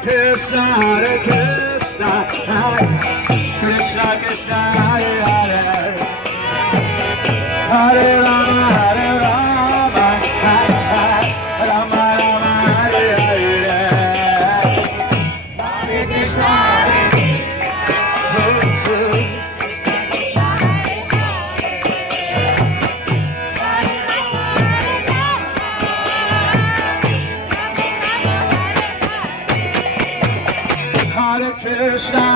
Krishna, Hare Krishna, Krishna Krishna, Hare Hare, Hare Rama, Hare Rama, Rama Rama, Hare Hare, Hare Krishna, Hare Krishna.